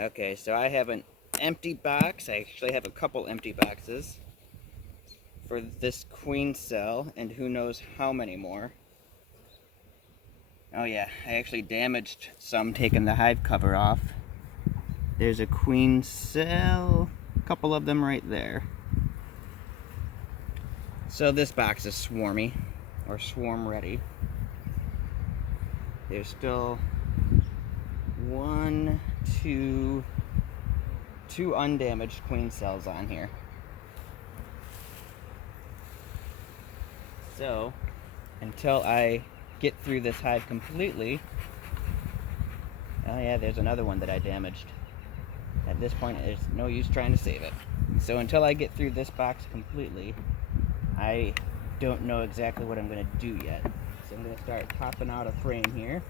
Okay, so I have an empty box. I actually have a couple empty boxes for this queen cell, and who knows how many more. Oh yeah, I actually damaged some taking the hive cover off. There's a queen cell, a couple of them right there. So this box is swarmy, or swarm ready. There's still two undamaged queen cells on here. So, until I get through this hive completely... Oh yeah, there's another one that I damaged. At this point, there's no use trying to save it. So until I get through this box completely, I don't know exactly what I'm going to do yet. So I'm going to start popping out a frame here.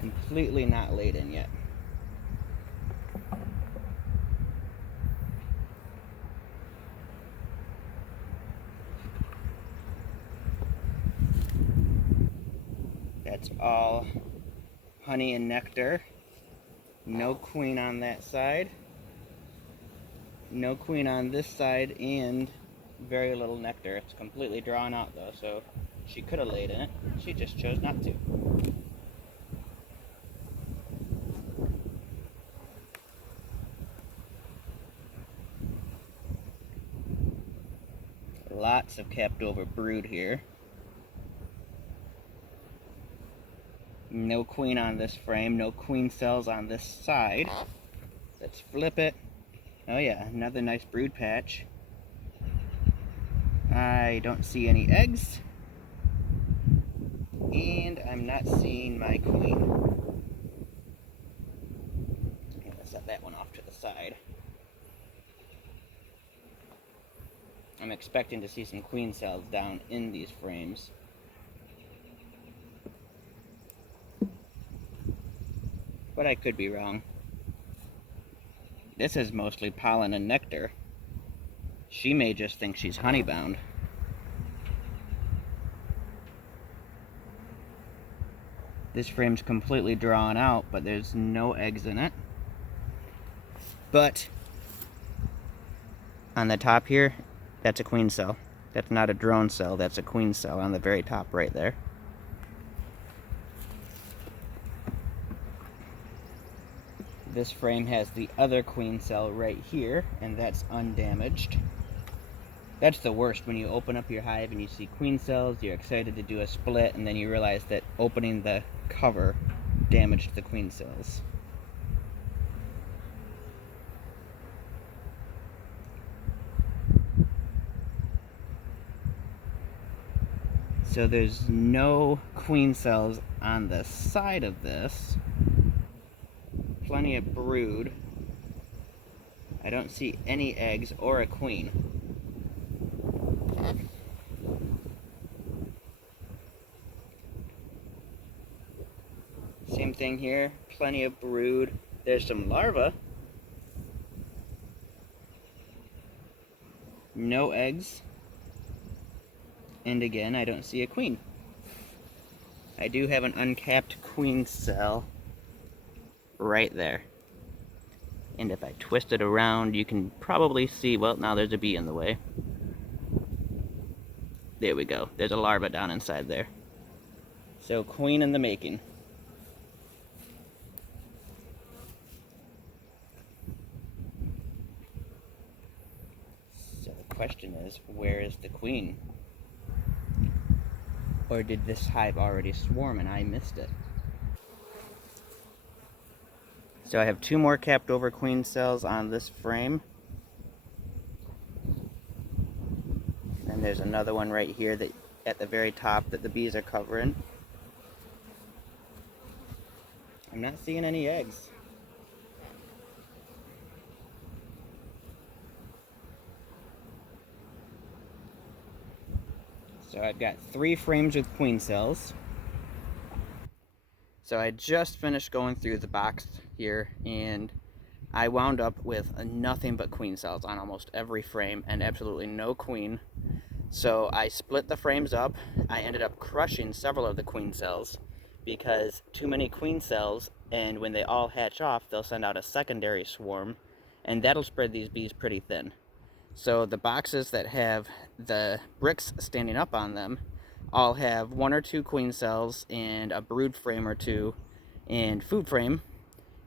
Completely not laid in yet. That's all honey and nectar. No queen on that side. No queen on this side, and very little nectar. It's completely drawn out though, so she could have laid in it. She just chose not to. Lots of capped over brood here. No queen on this frame, no queen cells on this side. Let's flip it. Oh yeah, another nice brood patch. I don't see any eggs. And I'm not seeing my queen. Okay, let's set that one off to the side. I'm expecting to see some queen cells down in these frames. But I could be wrong. This is mostly pollen and nectar. She may just think she's honeybound. This frame's completely drawn out, but there's no eggs in it. But on the top here, that's a queen cell. That's not a drone cell, that's a queen cell on the very top right there. This frame has the other queen cell right here, and that's undamaged. That's the worst, when you open up your hive and you see queen cells, you're excited to do a split, and then you realize that opening the cover damaged the queen cells. So there's no queen cells on the side of this. Plenty of brood. I don't see any eggs or a queen. Same thing here, plenty of brood. There's some larvae. No eggs. And again, I don't see a queen. I do have an uncapped queen cell right there. And if I twist it around, you can probably see, well, now there's a bee in the way. There we go. There's a larva down inside there. So, queen in the making. So the question is, where is the queen? Or did this hive already swarm and I missed it? So I have two more capped over queen cells on this frame. And there's another one right here that at the very top that the bees are covering. I'm not seeing any eggs. So I've got 3 frames with queen cells. So I just finished going through the box here, and I wound up with nothing but queen cells on almost every frame and absolutely no queen. So I split the frames up. I ended up crushing several of the queen cells because too many queen cells, and when they all hatch off, they'll send out a secondary swarm, and that'll spread these bees pretty thin. So the boxes that have the bricks standing up on them all have 1 or 2 queen cells and a brood frame or 2 and food frame,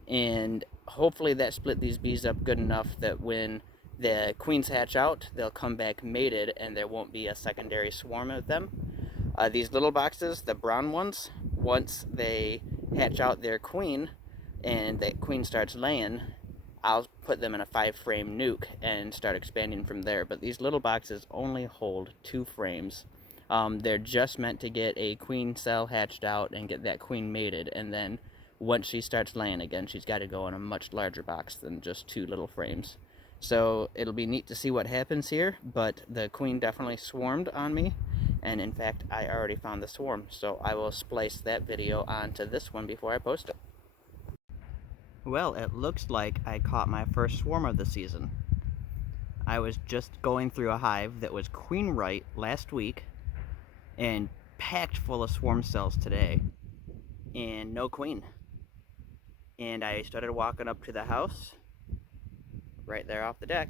and hopefully that split these bees up good enough that when the queens hatch out, they'll come back mated and there won't be a secondary swarm of them. These little boxes, the brown ones, once they hatch out their queen and that queen starts laying, I'll put them in a 5-frame nuke and start expanding from there. But these little boxes only hold 2 frames. They're just meant to get a queen cell hatched out and get that queen mated, and then once she starts laying again, she's got to go in a much larger box than just 2 little frames. So it'll be neat to see what happens here, but the queen definitely swarmed on me, and in fact I already found the swarm, so I will splice that video onto this one before I post it. Well, it looks like I caught my first swarm of the season. I was just going through a hive that was queen right last week and packed full of swarm cells today, and no queen. And I started walking up to the house right there off the deck,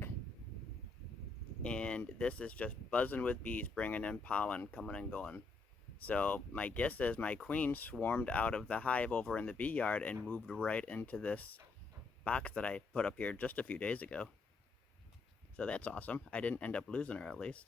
and this is just buzzing with bees bringing in pollen, coming and going. So my guess is my queen swarmed out of the hive over in the bee yard and moved right into this box that I put up here just a few days ago. So that's awesome. I didn't end up losing her, at least.